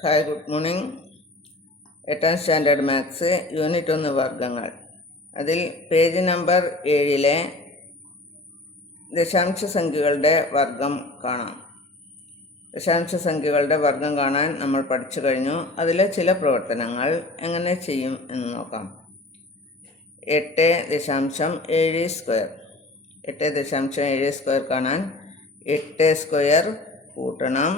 Hi, good morning. 8ാം standard maths unit 1 വർഗ്ഗങ്ങൾ. അതിൽ page number 7 ദശാംശ സംഖ്യകളുടെ വർഗം കാണാം. ദശാംശ സംഖ്യകളുടെ വർഗം കാണാൻ നമ്മൾ പഠിച്ചു കഴിഞ്ഞു. അതിലെ ചില പ്രവർത്തനങ്ങൾ എങ്ങനെ ചെയ്യും എന്ന് നോക്കാം. 8.7² 8.7² കാണാൻ 8 സ്ക്വയർ കൂട്ടണം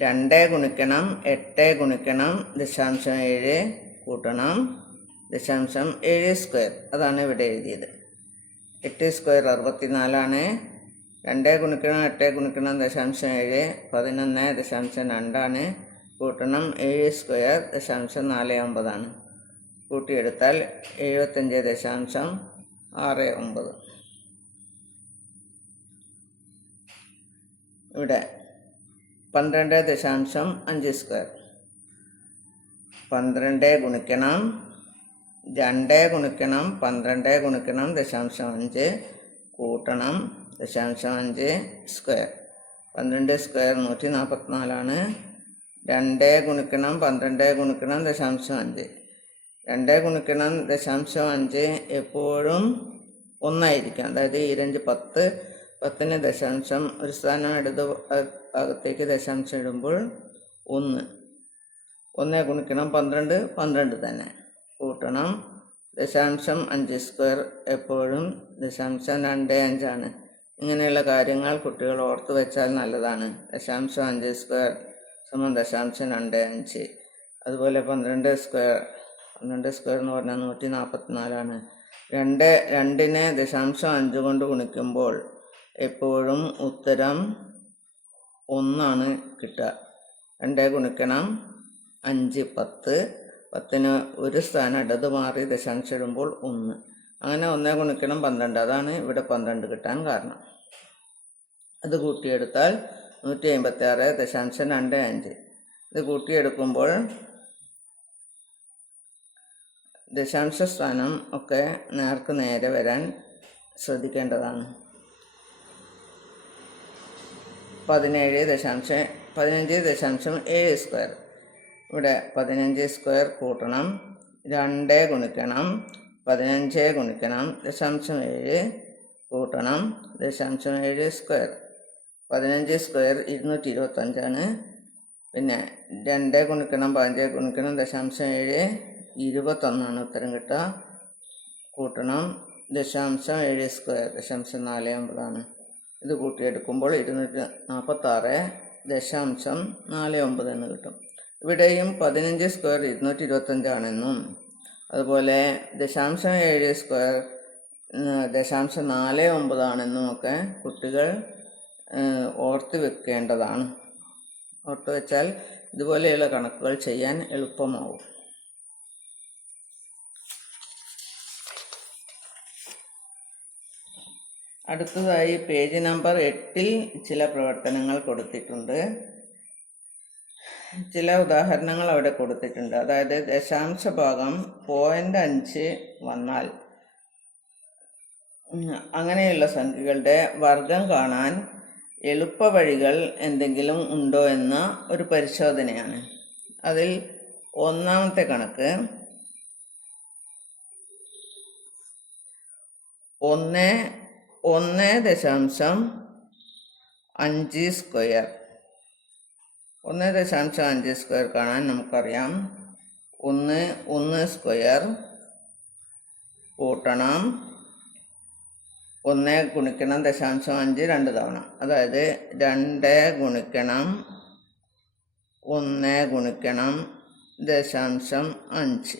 2 ഗുണിക്കണം 8 ഗുണിക്കണം 0.7 കൂട്ടണം 0.7². അതാണ് ഇവിടെ എഴുതിയത്. 8 സ്ക്വയർ 64 2 ഗുണിക്കണം 8 ഗുണിക്കണം 0.7 11.2 കൂട്ടണം 7 സ്ക്വയർ 0.49 കൂട്ടിയെടുത്താൽ 75.69. ഇവിടെ 12.5² 12 ഗുണിക്കണം 2 ഗുണിക്കണം 12 ഗുണിക്കണം 0.5 കൂട്ടണം 0.5². 12 സ്ക്വയർ 144 2 ഗുണിക്കണം 12 ഗുണിക്കണം 0.5 2 ഗുണിക്കണം 0.5 എപ്പോഴും ഒന്നായിരിക്കും. അതായത് ഈ റേഞ്ച് 10 10ന് ദശാംശം ഒരു സ്ഥാനം ഇടത് ഭാഗത്തേക്ക് ദശാംശം ഇടുമ്പോൾ 1 ഗുണിക്കണം 12 12 തന്നെ കൂട്ടണം 0.5² എപ്പോഴും 0.25 ഇങ്ങനെയുള്ള കാര്യങ്ങൾ കുട്ടികൾ ഓർത്ത് വെച്ചാൽ നല്ലതാണ്. 0.5² = 0.25. അതുപോലെ 12 സ്ക്വയർ എന്ന് പറഞ്ഞാൽ 144 2നെ 0.5 കൊണ്ട് ഗുണിക്കുമ്പോൾ എപ്പോഴും ഉത്തരം 1 കിട്ടുക. 2 ഗുണിക്കണം 5 10 10ന് ഒരു സ്ഥാനം ഇടത് മാറി ദശാംശം ഇടുമ്പോൾ 1. അങ്ങനെ 1 ഗുണിക്കണം 12 അതാണ് ഇവിടെ 12 കിട്ടാൻ കാരണം. അത് കൂട്ടിയെടുത്താൽ 156.25. ഇത് കൂട്ടിയെടുക്കുമ്പോൾ ദശാംശ സ്ഥാനം ഒക്കെ നേർക്ക് നേരെ വരാൻ ശ്രദ്ധിക്കേണ്ടതാണ്. 15.7² ഇവിടെ 15 സ്ക്വയർ കൂട്ടണം 2 ഗുണിക്കണം 15 ഗുണിക്കണം 0.7 കൂട്ടണം 0.7². 15 സ്ക്വയർ 225 പിന്നെ 2 ഗുണിക്കണം 15 ഗുണിക്കണം 0.7 21 ഉത്തരം കിട്ടുക. കൂട്ടണം 0.7² 0.49. ഇത് കൂട്ടിയെടുക്കുമ്പോൾ 246.49 എന്ന് കിട്ടും. ഇവിടെയും 15 സ്ക്വയർ 225 അതുപോലെ 0.7² 0.49 ഒക്കെ കുട്ടികൾ ഓർത്ത് വെക്കേണ്ടതാണ്. ഓർത്ത് വെച്ചാൽ ഇതുപോലെയുള്ള കണക്കുകൾ ചെയ്യാൻ എളുപ്പമാവും. അടുത്തതായി പേജ് നമ്പർ 8 ചില പ്രവർത്തനങ്ങൾ കൊടുത്തിട്ടുണ്ട്. ചില ഉദാഹരണങ്ങൾ അവിടെ കൊടുത്തിട്ടുണ്ട്. അതായത് ദശാംശ ഭാഗം 0.5 വന്നാൽ അങ്ങനെയുള്ള സംഖ്യകളുടെ വർഗം കാണാൻ എളുപ്പ വഴികൾ എന്തെങ്കിലും ഉണ്ടോ എന്ന ഒരു പരിശോധനയാണ്. അതിൽ ഒന്നാമത്തെ കണക്ക് 1.5² 1.5² കാണാൻ നമുക്കറിയാം 1 സ്ക്വയർ കൂട്ടണം 1 ഗുണിക്കണം 0.5 2 തവണ. അതായത് 2 ഗുണിക്കണം 1 ഗുണിക്കണം 0.5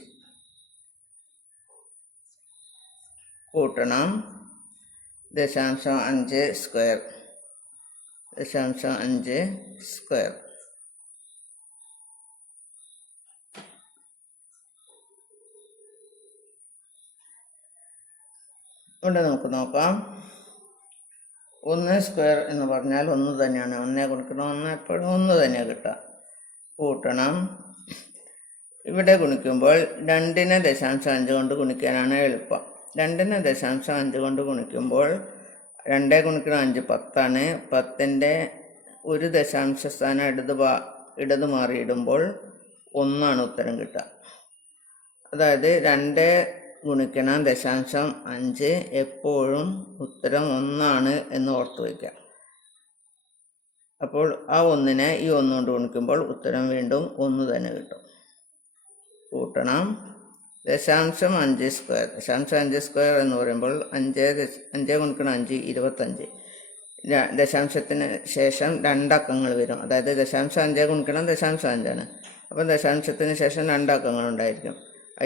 കൂട്ടണം 0.5². 0.5² ഇവിടെ നമുക്ക് നോക്കാം. 1 സ്ക്വയർ എന്ന് പറഞ്ഞാൽ 1 തന്നെയാണ്. 1 ഗുണിക്കണം 1 എപ്പോഴും 1 തന്നെ കിട്ടുക. കൂട്ടണം ഇവിടെ ഗുണിക്കുമ്പോൾ 2നെ 0.5 കൊണ്ട് ഗുണിക്കാനാണ് എളുപ്പം. 2നെ 0.5 കൊണ്ട് ഗുണിക്കുമ്പോൾ 2 ഗുണിക്കണം 5 10 10ൻ്റെ ഒരു ദശാംശ സ്ഥാനം ഇടത് മാറി ഇടുമ്പോൾ 1 ഉത്തരം കിട്ടുക. അതായത് 2 ഗുണിക്കണം 0.5 എപ്പോഴും ഉത്തരം 1 എന്ന് ഓർത്ത് വയ്ക്കുക. അപ്പോൾ ആ 1നെ ഈ 1 കൊണ്ട് ഗുണിക്കുമ്പോൾ ഉത്തരം വീണ്ടും 1 തന്നെ കിട്ടും. കൂട്ടണം 0.5 സ്ക്വയർ. 0.5 സ്ക്വയർ എന്ന് പറയുമ്പോൾ 5 ഗുണിക്കണം 5 25. ദശാംശത്തിന് ശേഷം 2 അക്കങ്ങൾ വരും. അതായത് 0.5 ഗുണിക്കണം 0.5 അപ്പം ദശാംശത്തിന് ശേഷം 2 അക്കങ്ങൾ ഉണ്ടായിരിക്കും.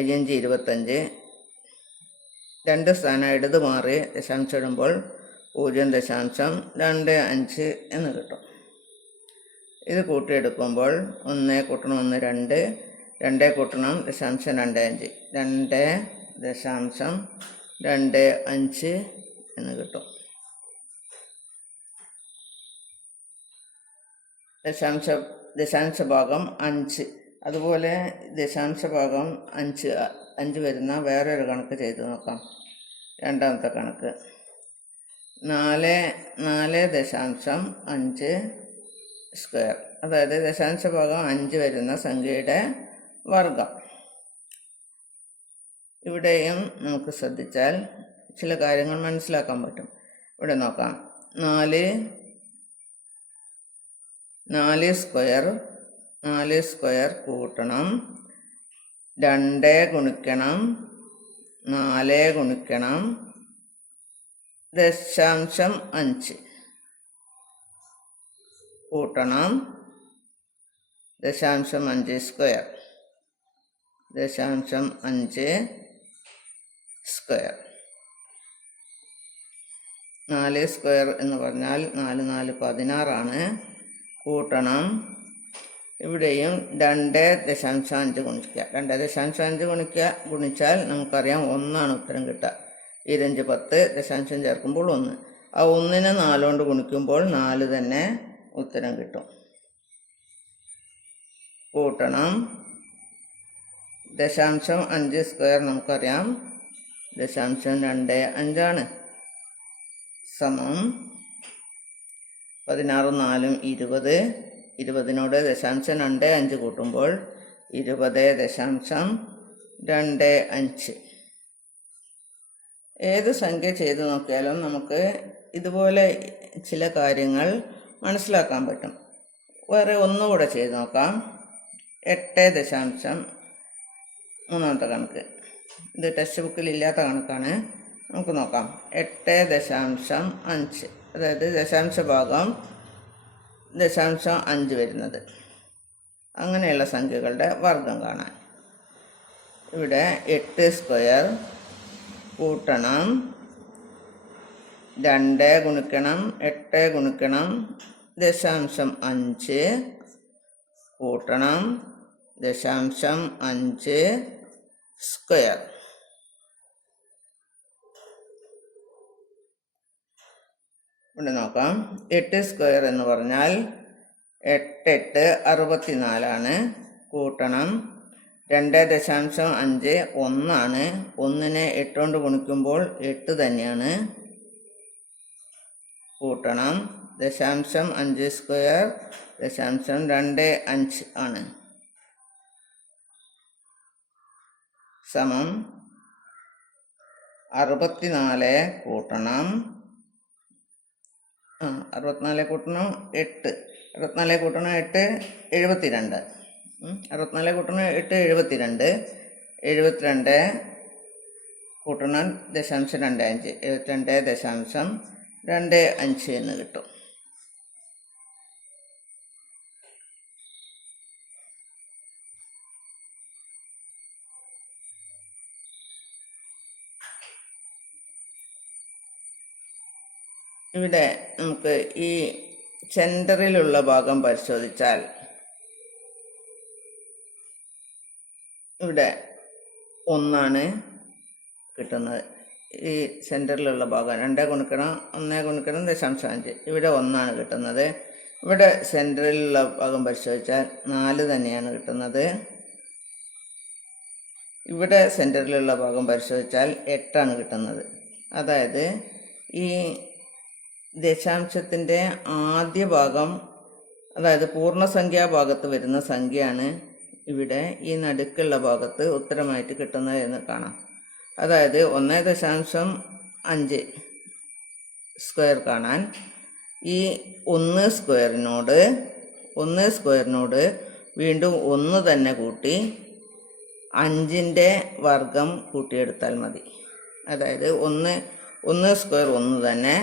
5 25. 2 സ്ഥാനം ഇടത് മാറി ദശാംശം ഇടുമ്പോൾ 0.25 എന്ന് കിട്ടും. ഇത് കൂട്ടിയെടുക്കുമ്പോൾ 1 കൂട്ടണം 1 2, 2 കൂട്ടണം 0.25 2.25 എന്ന് കിട്ടും. ദശാംശ ഭാഗം 5. അതുപോലെ ദശാംശ ഭാഗം 5 വരുന്ന വേറൊരു കണക്ക് ചെയ്ത് നോക്കാം. രണ്ടാമത്തെ കണക്ക് 4.5 സ്ക്വയർ. അതായത് ദശാംശ ഭാഗം 5 വരുന്ന സംഖ്യയുടെ വർഗം. ഇവിടെയും നമുക്ക് ശ്രദ്ധിച്ചാൽ ചില കാര്യങ്ങൾ മനസ്സിലാക്കാൻ പറ്റും. ഇവിടെ നോക്കാം. 4 സ്ക്വയർ കൂട്ടണം 2 ഗുണിക്കണം 4 ഗുണിക്കണം 0.5 കൂട്ടണം 0.5 സ്ക്വയർ. 0.5 സ്ക്വയർ. 4 സ്ക്വയർ എന്ന് പറഞ്ഞാൽ 4 4 16 കൂട്ടണം. ഇവിടെയും 2.5 ഗുണിക്കുക. 2.5 ഗുണിച്ചാൽ നമുക്കറിയാം 1 ഉത്തരം കിട്ടുക. 25 10 ദശാംശം ചേർക്കുമ്പോൾ 1. ആ 1നെ 4 കൊണ്ട് ഗുണിക്കുമ്പോൾ 4 തന്നെ ഉത്തരം കിട്ടും. കൂട്ടണം 0.5 സ്ക്വയർ നമുക്കറിയാം 0.25 സമം 16 4 20. 20നോട് 0.25 കൂട്ടുമ്പോൾ 20.25. ഏത് സംഖ്യ ചെയ്ത് നോക്കിയാലും നമുക്ക് ഇതുപോലെ ചില കാര്യങ്ങൾ മനസ്സിലാക്കാൻ പറ്റും. വേറെ ഒന്നുകൂടെ ചെയ്ത് നോക്കാം. 8. മൂന്നാമത്തെ കണക്ക്. ഇത് ടെക്സ്റ്റ് ബുക്കിൽ ഇല്ലാത്ത കണക്കാണ്. നമുക്ക് നോക്കാം. 8.5. അതായത് ദശാംശ ഭാഗം 0.5 വരുന്നത്. അങ്ങനെയുള്ള സംഖ്യകളുടെ വർഗം കാണാൻ ഇവിടെ 8 സ്ക്വയർ കൂട്ടണം 2 ഗുണിക്കണം 8 ഗുണിക്കണം 0.5 കൂട്ടണം 0.5 സ്ക്വയർ. ഇവിടെ നോക്കാം. 8 സ്ക്വയർ എന്ന് പറഞ്ഞാൽ 8 64 കൂട്ടണം 2.5 1. 1നെ 8 കൊണ്ട് ഗുണിക്കുമ്പോൾ 8 തന്നെയാണ്. കൂട്ടണം 0.5 സ്ക്വയർ 0.25 ആണ്. സമം 64 കൂട്ടണം 64 കൂട്ടണം 8. 64 കൂട്ടണം 8 72. 64 കൂട്ടണം 8 72. 72 കൂട്ടണം 0.25 72.25 എന്ന് കിട്ടും. ഇവിടെ നമുക്ക് ഈ സെൻറ്ററിലുള്ള ഭാഗം പരിശോധിച്ചാൽ ഇവിടെ 1 കിട്ടുന്നത്. ഈ സെൻറ്ററിലുള്ള ഭാഗം 2 ഗുണിക്കണം 1 ഗുണിക്കണം 0.5. ഇവിടെ 1 കിട്ടുന്നത്. ഇവിടെ സെൻറ്ററിലുള്ള ഭാഗം പരിശോധിച്ചാൽ 4 തന്നെയാണ് കിട്ടുന്നത്. ഇവിടെ സെൻറ്ററിലുള്ള ഭാഗം പരിശോധിച്ചാൽ 8 കിട്ടുന്നത്. അതായത് ഈ ദശാംശത്തിൻ്റെ ആദ്യ ഭാഗം അതായത് പൂർണ്ണസംഖ്യാ ഭാഗത്ത് വരുന്ന സംഖ്യയാണ് ഇവിടെ ഈ നടുക്കുള്ള ഭാഗത്ത് ഉത്തരമായിട്ട് കിട്ടുന്നത് എന്ന് കാണാം. അതായത് 1.5 സ്ക്വയർ കാണാൻ ഈ 1 സ്ക്വയറിനോട് വീണ്ടും 1 തന്നെ കൂട്ടി 5ൻ്റെ വർഗം കൂട്ടിയെടുത്താൽ മതി. അതായത് 1 സ്ക്വയർ 1 തന്നെ,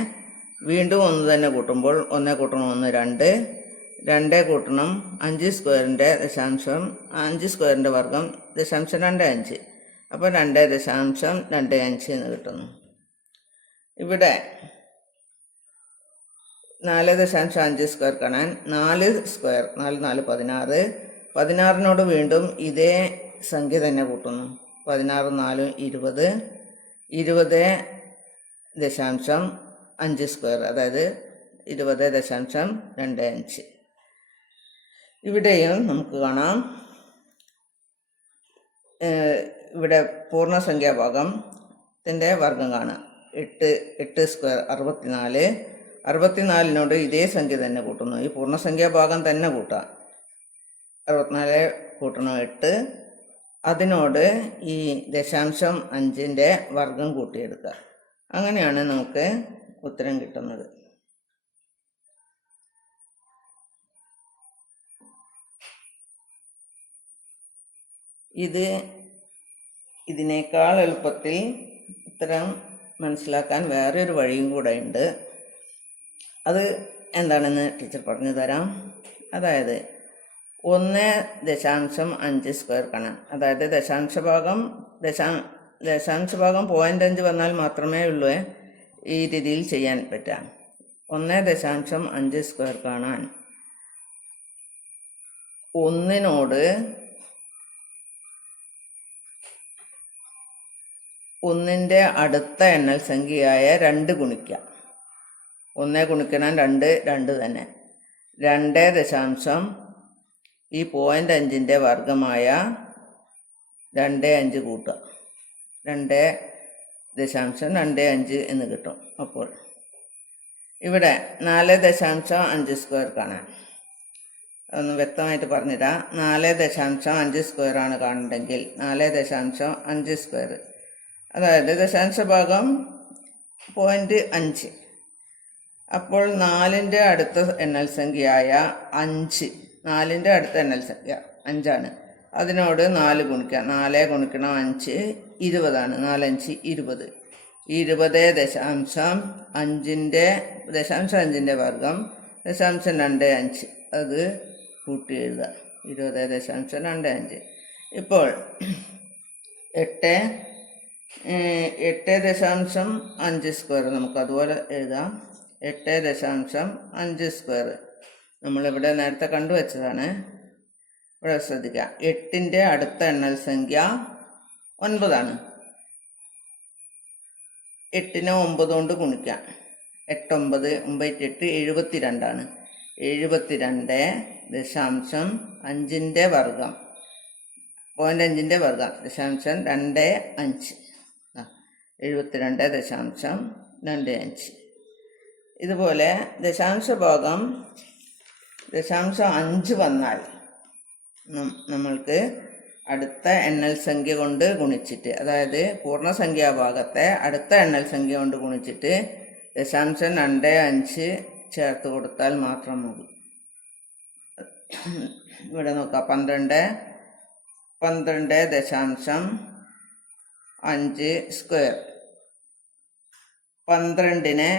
വീണ്ടും 1 തന്നെ കൂട്ടുമ്പോൾ 1 കൂട്ടണം 1 2, 2 കൂട്ടണം 5 സ്ക്വയറിൻ്റെ വർഗം 0.25, അപ്പോൾ 2.25 എന്ന് കിട്ടുന്നു. ഇവിടെ 4.5 സ്ക്വയർ കാണാൻ 4 സ്ക്വയർ 4 4 16, 16നോട് വീണ്ടും ഇതേ സംഖ്യ തന്നെ കൂട്ടുന്നു. 16 4 20, 20.5 സ്ക്വയർ, അതായത് 20.25. ഇവിടെയും നമുക്ക് കാണാം, ഇവിടെ പൂർണ്ണസംഖ്യാഭാഗത്തിൻ്റെ വർഗം കാണാം. 8 സ്ക്വയർ 64, 64നോട് ഇതേ സംഖ്യ തന്നെ കൂട്ടുന്നു. ഈ പൂർണ്ണസംഖ്യാഭാഗം തന്നെ കൂട്ടാം. 64 കൂട്ടണം 8, അതിനോട് ഈ 0.5ൻ്റെ വർഗം കൂട്ടിയെടുക്കുക. അങ്ങനെയാണ് നമുക്ക് ഉത്തരം കിട്ടുന്നത്. ഇതിനേക്കാൾ എളുപ്പത്തിൽ ഉത്തരം മനസ്സിലാക്കാൻ വേറൊരു വഴിയും കൂടെ ഉണ്ട്. അത് എന്താണെന്ന് ടീച്ചർ പറഞ്ഞു തരാം. അതായത് 1.5 സ്ക്വയർ കാണാം. അതായത് ദശാംശഭാഗം 0.5 വന്നാൽ മാത്രമേ ഉള്ളൂ ഈ രീതിയിൽ ചെയ്യാൻ പറ്റാം. 1.5 സ്ക്വയർ കാണാൻ 1നോട് 1ൻ്റെ അടുത്ത എണ്ണൽ സംഖ്യയായ 2 ഗുണിക്കാം. 1 ഗുണിക്കണം 2 2 തന്നെ. 2. ഈ 0.5ൻ്റെ വർഗമായ 2.5 കൂട്ടുക. 2.25 എന്ന് കിട്ടും. അപ്പോൾ ഇവിടെ 4.5 സ്ക്വയർ കാണാൻ ഒന്ന് വ്യക്തമായിട്ട് പറഞ്ഞുതരാം. 4.5 സ്ക്വയറാണ് കാണുന്നുണ്ടെങ്കിൽ 4.5 സ്ക്വയർ, അതായത് ദശാംശഭാഗം 0.5. അപ്പോൾ 4ൻ്റെ അടുത്ത എണ്ണൽ സംഖ്യയായ 5, 4ൻ്റെ അടുത്ത എണ്ണൽ സംഖ്യ 5ആണ്. അതിനോട് 4 ഗുണിക്കുക. 4 ഗുണിക്കണം 5 20ആണ്. 4 5 20. 20.5ൻ്റെ വർഗം 0.25, അത് കൂട്ടി എഴുതുക. 20.25. ഇപ്പോൾ 8.5 സ്ക്വയർ നമുക്ക് അതുപോലെ എഴുതാം. 8.5 സ്ക്വയർ നമ്മളിവിടെ നേരത്തെ കണ്ടുവച്ചതാണ്. ഇവിടെ ശ്രദ്ധിക്കുക, 8ൻ്റെ അടുത്ത എണ്ണൽ സംഖ്യ 9ആണ്. 8നെ 9 കൊണ്ട് ഗുണിക്കാം. 8 9 9 8 72ആണ്. 72.5ൻ്റെ വർഗം 0.5ൻ്റെ വർഗം 0.25. 72.25. ഇതുപോലെ 0.5 വന്നാൽ നമ്മൾക്ക് അടുത്ത എണ്ണൽ സംഖ്യ കൊണ്ട് ഗുണിച്ചിട്ട്, അതായത് പൂർണ്ണസംഖ്യാഭാഗത്തെ അടുത്ത എണ്ണൽ സംഖ്യ കൊണ്ട് ഗുണിച്ചിട്ട് 0.25 ചേർത്ത് കൊടുത്താൽ മാത്രം മതി. ഇവിടെ നോക്കാം, 12.5 സ്ക്വയർ. 12നെ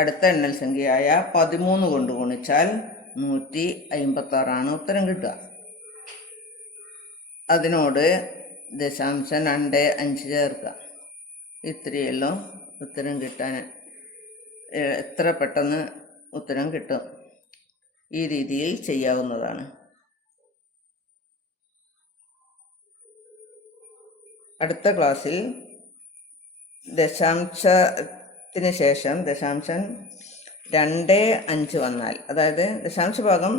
അടുത്ത എണ്ണൽ സംഖ്യയായ 13 കൊണ്ട് ഗുണിച്ചാൽ 156 ഉത്തരം കിട്ടുക. അതിനോട് 0.25 ചേർക്കുക. ഇത്രയെല്ലാം ഉത്തരം കിട്ടാൻ എത്ര പെട്ടെന്ന് ഉത്തരം കിട്ടും. ഈ രീതിയിൽ ചെയ്യാവുന്നതാണ്. അടുത്ത ക്ലാസ്സിൽ ദശാംശത്തിന് ശേഷം 0.25 വന്നാൽ, അതായത് ദശാംശഭാഗം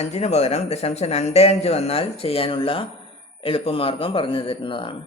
5ന് പകരം 0.25 വന്നാൽ ചെയ്യാനുള്ള എളുപ്പമാർഗം പറഞ്ഞു തരുന്നതാണ്.